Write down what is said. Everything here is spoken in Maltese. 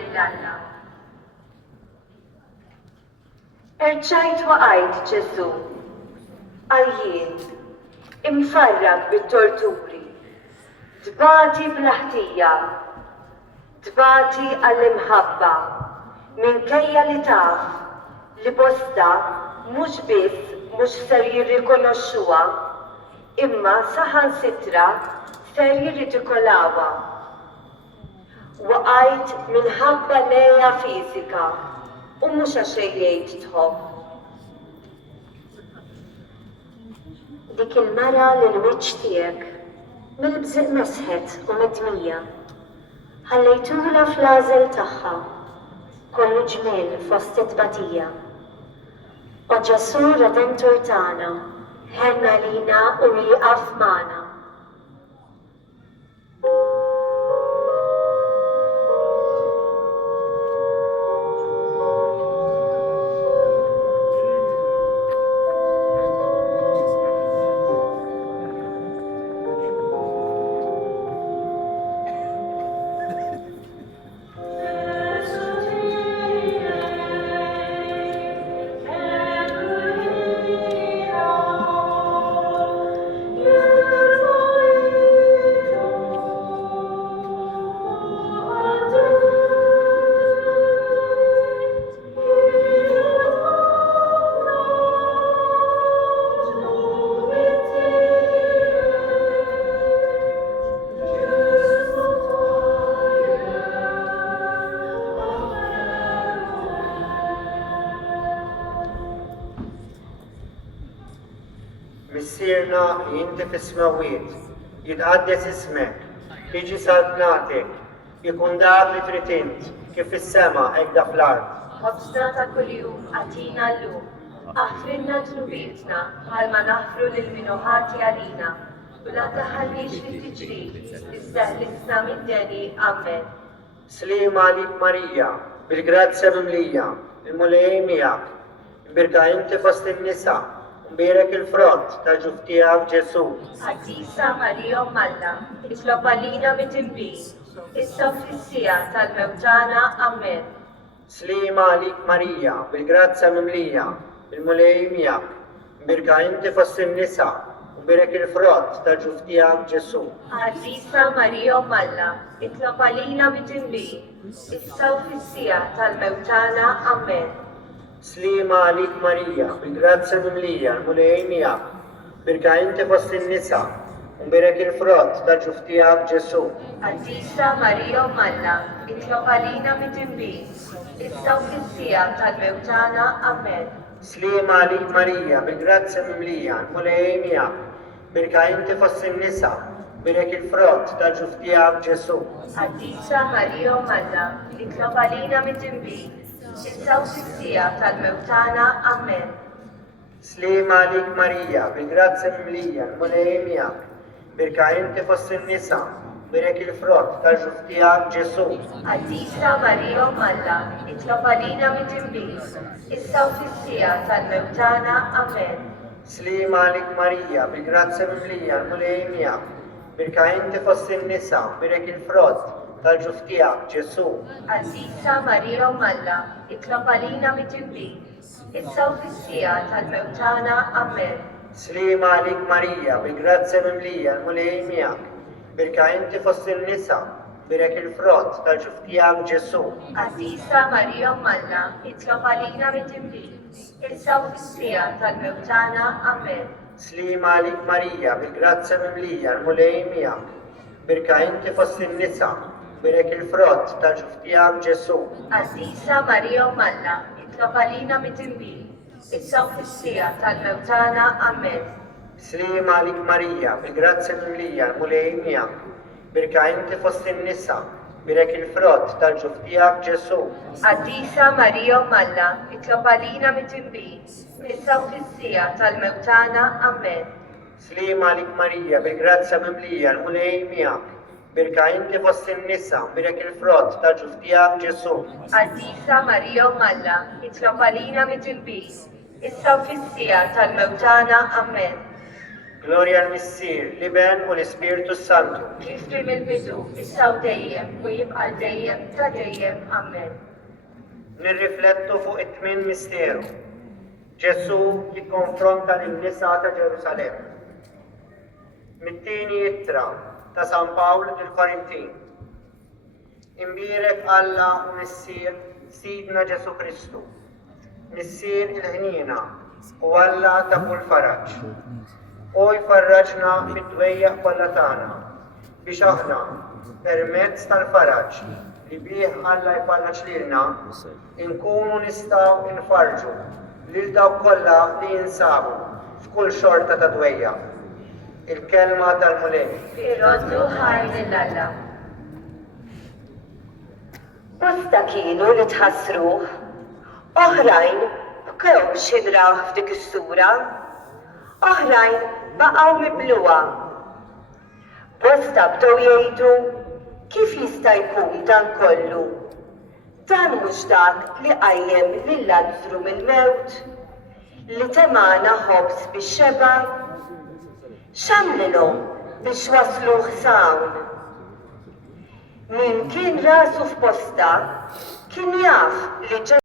lill-Alla. Erċajt waqajt Ġesu, għaljien, imfarrag bit-torturi, tbati bl-ħtija, tbati għall-imħabba, minkejja li taf li bosta mhux biss mhux ser jirrikonoxxuha, imma saħansitra ser jirridikolawha. Waqajt minħabba lejha fiżika u mhux għax jgħid tħobb. Dik il-mara l-wiċċ tiegħek mill-bżiq mesħet u medmija. Ħallejtula fl-għażel tagħha, kollu ġmiel fost it-tbatija. O Ġesu Redentur tagħna, ħenna lina u jieqaf magħna. Missierna li inti fis-smawiet, jitqaddes ismek, tiġi saltnatek, jkun dak li trid int, kif fis-sema hekk dak fl-ard. Ħobżna ta' kuljum għatina llum, aħfrinna dnubietna bħalma naħfru lil minu ħati għalina, u la taħallix li tiġri, iżda ħlisna mid-deni Amen. Slima għalik Marija, bil-grazzja mimlija, il-mulej miegħek, imbirka inti fost in-nisa, mbirek il-front ta' ġuftijak Ġesu. Għaddisa Marija Malla, itlob għalina mit-imbi, issa fis-sija tal-mewtana Amen. Slima għalik Marija, bil-grazzja mimlija, il-mulej miegħek, imbirka inti fost in-nisa, mbirek il-front ta' ġuftijak Ġesu. Għaddisa Marija Malla, itlob għalina mit-imbi, issa fis-sija tal-mewtana Amen. Slima għalik Marija, bil-grazzja mimlija, il-mulej miegħek, birka inti fost in-nisa, u mbirek il-frott ta' ġuftijak Ġesu. Għaddisa Marija Malla, itlob għalina mit-imbi, issa fis-sija tal-mewtana Amen. Slima għalik Marija, bil-grazzja mimlija, il-mulej miegħek, birka inti fost in-nisa, mbirek il-frott ta' ġuftijak Ġesu. Għaddisa Marija Malla, itlob għalina mit-imbi, issa fis-sija tal-mewtana Amen. Slima għalik Marija, bil-grazzja mimlija, il-mulej miegħek, birka inti fost in-nisa, mbirek il-frott ta' ġuftijak Ġesu. Għaddisa Marija Malla, itlob għalina mit-imbi, issa fis-sija tal-mewtana Amen. Slima għalik Marija, bil-grazzja mimlija, il-mulej miegħek, birka inti fost in-nisa, mbirek il-frott tal-ġuftijak Ġesu. Għaddisa Marija Malla, itlob għalina mit-imbi, issa fis-sija tal-mewtana Amen. Slima għalik Marija, bil-grazzja mimlija, il-mulej miegħek, birka inti fost in-nisa, mbirek il-frott tal-ġuftijak Ġesu. Għaddisa Marija Malla, itlob għalina mit-imbi, issa fis-sija tal-mewtana Amen. Slima għalik Marija, bil-grazzja mimlija, il-mulej miegħek, birka inti fost in-nisa, mbirek il-frott tal-ġuftijak Ġesu. Għaddisa Marija Malla, itlob għalina mit-imbi, issa fis-sija tal-mewtana Amen. Slima għalik Marija, bil-grazzja mimlija, il-mulej miegħek, birka inti fost in-nisa, mbirek il-frott tal-ġuftijak Ġesu. Għaddisa Marija Malla, itlob għalina mit-imbi, issa fis-sija tal-mewtana Amen. Slima għalik Marija, bil-grazzja mimlija, il-mulej miegħek, birka inti fost in-nisa, mbirek il-frott tal-ġuftijak Ġesu. Għaddisa Marija Malla, itlob għalina mit-imbi, issa fis-sija tal-mewtana Amen. Glorja l-Missier, l-Iben u l-Ispiritu Santu. kif kien mill-bidu, issa u dejjem u jibqa' dejjem ta' dejjem. Amen. Nirriflettu fuq it-tmien misteru. Ġesu jikkonfronta lin-nisa ta' Ġerusalem. Mit-tieni ittra ta' San Pawl lill-Korintin. Imbierek Alla u Missier Sidna Ġesu Kristu. Missier il-ħnina u Alla ta' kull faraġġ. U jfarraġna fid-dwejjeq kollha tagħna biex aħna permezz tal-faraġġ li bih Alla jfarraġ lilna inkunu nistgħu nfarġu lil dawk kollha li jinsabu f'kull xorta ta' dwejja. Il-kelma tal-Mulej. Irroddu ħajn il-Alla. Bosta kienu li tħassruh, oħrajn bkew xidraw f'dik is-sura, oħrajn baqgħu mibluwa. Bosta bdew jgħidu kif jista' jkun dan kollu. Dan mhux dak li qajjem lil Lażru mill-mewt, li temana ħobs bix-xeba, x'għamlilhom biex wasluh sawn. Min kien rasu f'posta kien jaf li